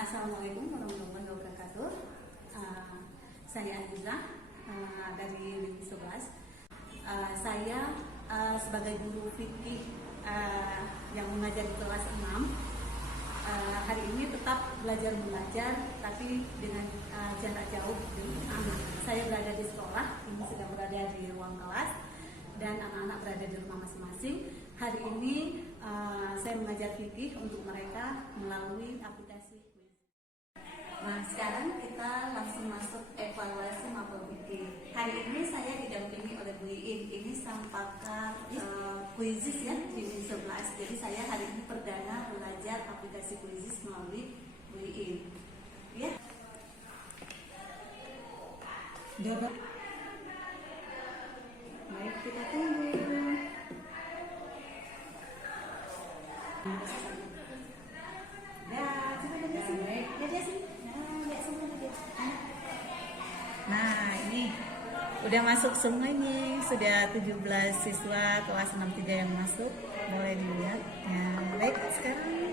Assalamualaikum warahmatullahi wabarakatuh. Saya Aziza dari Lini 11. Saya sebagai guru fikih yang mengajar di kelas 6. Hari ini tetap belajar mengajar, tapi dengan jarak jauh. Saya berada di sekolah, ini sedang berada di ruang kelas, dan anak-anak berada di rumah masing-masing. Hari ini saya mengajar fikih untuk mereka melalui aplikasi. Nah, sekarang kita langsung masuk evaluasi mapel fikih. Hari ini saya didampingi oleh Bu Iin. Ini sang pakar kuisis ya di Lini 11. Jadi saya hari ini perdana belajar aplikasi kuisis melalui Bu Iin. Ya. Dapat. Baik, kita tunggu. Nah, ini udah masuk semuanya, sudah 17 siswa kelas 63 yang masuk, boleh dilihat. Ya, baik, sekarang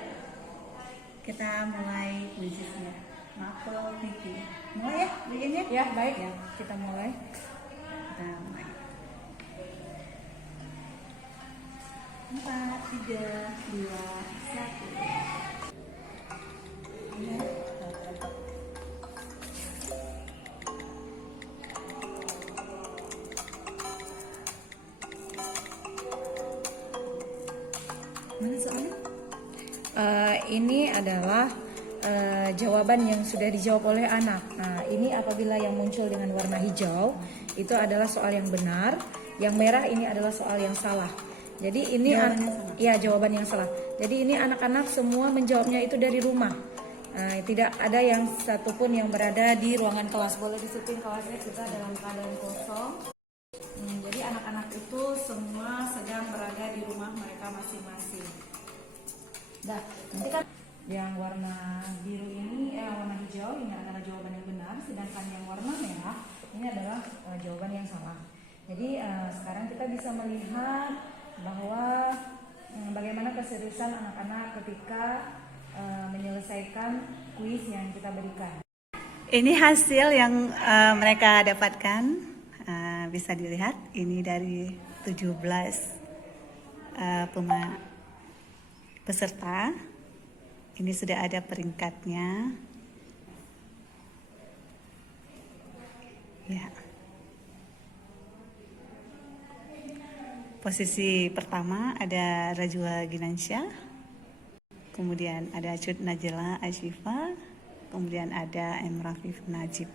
kita mulai kuisisnya. Mapel fikih. Mulai ya, begini ya? Ya, baik. Ya, kita mulai. Kita mulai. 4, 3, 2, 1. Ya. Mana soalnya? Ini adalah jawaban yang sudah dijawab oleh anak. Nah, ini apabila yang muncul dengan warna hijau itu adalah soal yang benar, yang merah ini adalah soal yang salah. Jadi ini jawaban yang salah. Jadi ini anak-anak semua menjawabnya itu dari rumah. Tidak ada yang satupun yang berada di ruangan kelas. Boleh disutin kelasnya kita dalam keadaan kosong. Jadi anak-anak itu semua sedang berada di rumah mereka masing-masing. Nah, nanti kan yang warna biru ini, warna hijau ini adalah jawaban yang benar, sedangkan yang warna merah ini adalah jawaban yang salah. Jadi sekarang kita bisa melihat bahwa bagaimana keseriusan anak-anak ketika menyelesaikan kuis yang kita berikan. Ini hasil yang mereka dapatkan. Bisa dilihat ini dari 17 peserta. Ini sudah ada peringkatnya. Ya. Posisi pertama ada Rajwa Ginansyah. Kemudian ada Cut Najla Ashifa. Kemudian ada M. Rafif Najib.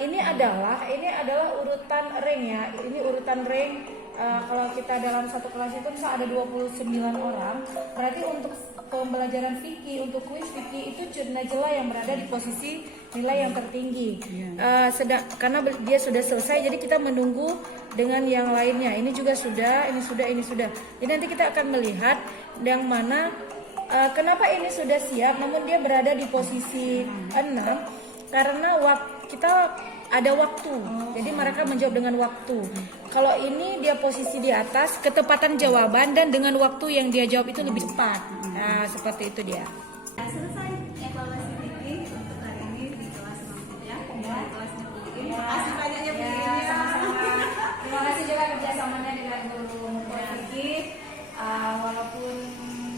Ini adalah urutan rank ya. Ini urutan rank. Kalau kita dalam satu kelas itu bisa ada 29 orang. Berarti untuk pembelajaran fikih, untuk kuis fikih itu Cut Najla yang berada di posisi nilai yang tertinggi. Karena dia sudah selesai, jadi kita menunggu dengan yang lainnya. Ini juga sudah, ini sudah. Jadi nanti kita akan melihat yang mana kenapa ini sudah siap, namun dia berada di posisi 6 karena kita ada waktu. Jadi mereka menjawab dengan waktu. Kalau ini dia posisi di atas, ketepatan jawaban dan dengan waktu yang dia jawab itu lebih cepat. Nah, seperti itu dia. Selesai evaluasi fikih untuk hari ini di kelas 6 ya. Kelasnya Bu Iin. Terima kasih banyaknya Bu Iin. Sama-sama. Terima kasih juga kerjasamanya dengan guru fikih. Walaupun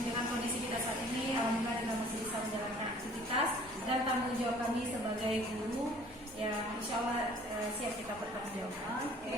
dengan kondisi kita saat ini, alhamdulillah kita masih bisa menjalankan aktivitas dan tanggung jawab kami sebagai guru yang insya Allah siap kita bertanggung jawab. Oke.